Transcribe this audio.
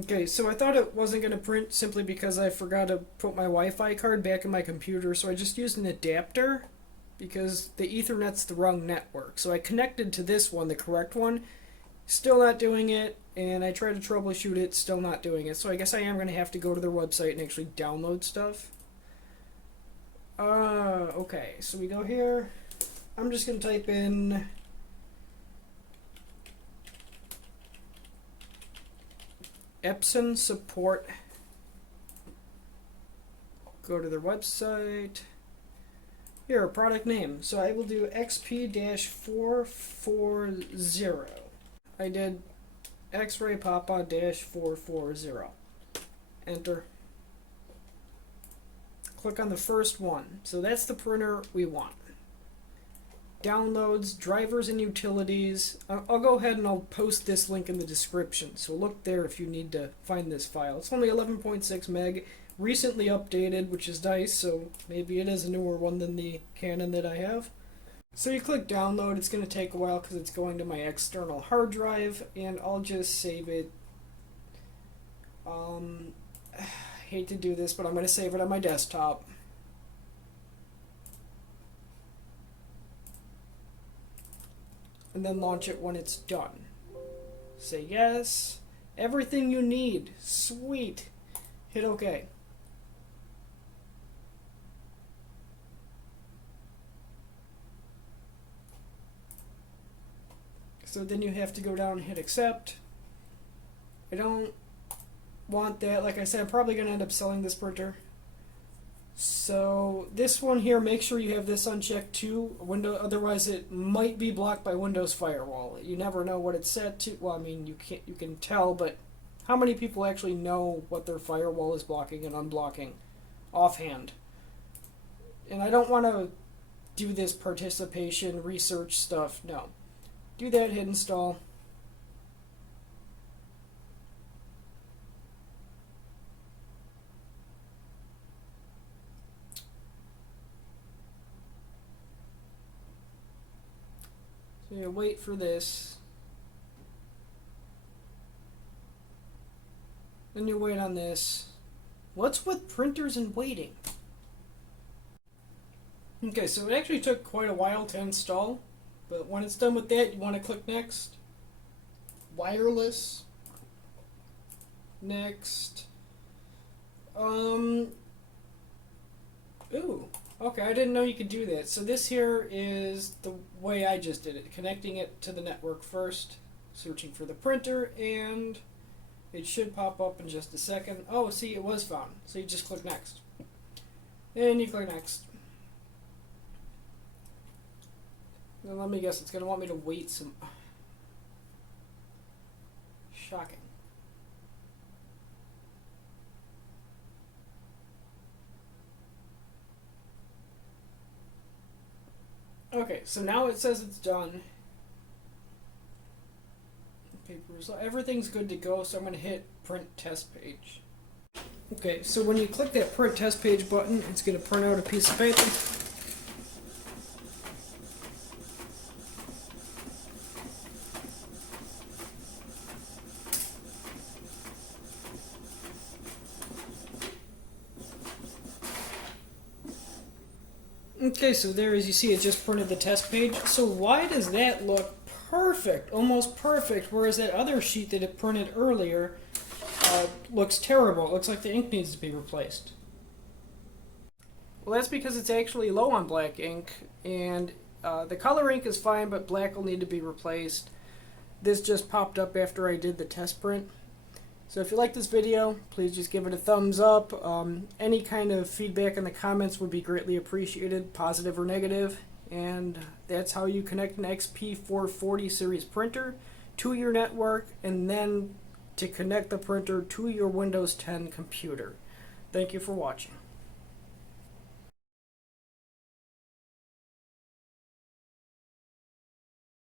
Okay, so I thought it wasn't going to print simply because I forgot to put my Wi-Fi card back in my computer, so I just used an adapter because the Ethernet's the wrong network. So I connected to this one, the correct one, still not doing it, and I tried to troubleshoot it, still not doing it. So I guess I am going to have to go to their website and actually download stuff. Okay, so we go here. I'm just going to type in Epson support. Go to their website. Here, product name. So I will do XP-440. I did X-ray Papa-440. Enter. Click on the first one. So that's the printer we want. Downloads, drivers and utilities. I'll go ahead and I'll post this link in the description. So look there if you need to find this file. It's only 11.6 meg. Recently updated, which is nice, so maybe it is a newer one than the Canon that I have. So you click download. It's going to take a while because it's going to my external hard drive, and I'll just save it. I hate to do this, but I'm going to save it on my desktop. And then launch it when it's done. Say yes. Everything you need. Sweet. Hit OK. So then you have to go down and hit accept. I don't want that. Like I said, I'm probably going to end up selling this printer. So this one here, make sure you have this unchecked too. Otherwise it might be blocked by Windows Firewall. You never know what it's set to. Well, I mean, you can tell, but how many people actually know what their firewall is blocking and unblocking offhand? And I don't want to do this participation research stuff. No. Do that, hit install. So you wait for this. Then you wait on this. What's with printers and waiting? Okay, so it actually took quite a while to install. But when it's done with that, you want to click next. Wireless. Next. Ooh. Okay, I didn't know you could do that. So this here is the way I just did it. Connecting it to the network first. Searching for the printer, and it should pop up in just a second. Oh, see, it was found. So you just click next. And you click next. Now let me guess, it's going to want me to wait some... Shocking. Okay, so now it says it's done. So everything's good to go, so I'm going to hit print test page. Okay, so when you click that print test page button, it's going to print out a piece of paper. Okay, so there, as you see, it just printed the test page. So why does that look perfect, almost perfect, whereas that other sheet that it printed earlier looks terrible? It looks like the ink needs to be replaced. Well, that's because it's actually low on black ink, and the color ink is fine, but black will need to be replaced. This just popped up after I did the test print. So if you like this video, please just give it a thumbs up. Any kind of feedback in the comments would be greatly appreciated, positive or negative. And that's how you connect an XP-440 series printer to your network, and then to connect the printer to your Windows 10 computer. Thank you for watching.